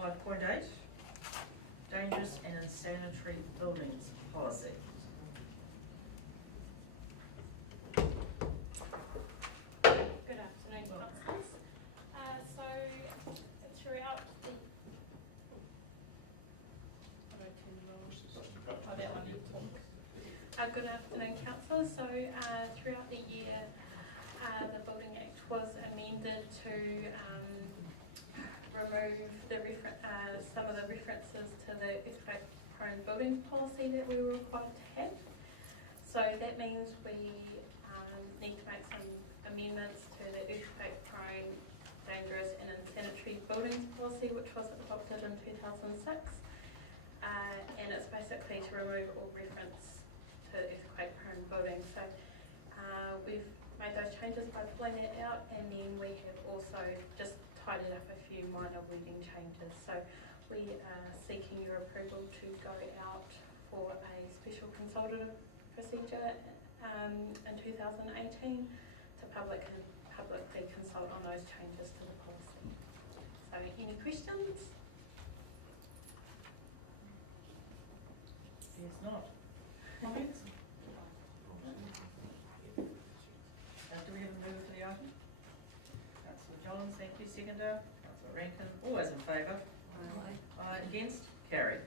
5.8, dangerous and unsanitary buildings policy. Good afternoon, councillors. So throughout the good afternoon, councillors. So throughout the year, the Building Act was amended to remove the some of the references to the earthquake-prone buildings policy that we were required to have. So that means we need to make some amendments to the earthquake-prone, dangerous and unsanitary buildings policy, which was adopted in 2006. And it's basically to remove all reference to earthquake-prone buildings. So we've made those changes by pulling that out, and then we have also just tidied up a few minor wording changes. So we are seeking your approval to go out for a special consultative procedure in 2018 to publicly consult on those changes to the policy. So any questions? There's not. Comments? Do we have a mover for the item? Councillor Johns, thank you. Seconder, Councillor Rankin. All those in favour? Aye. Aye. Against? Carried.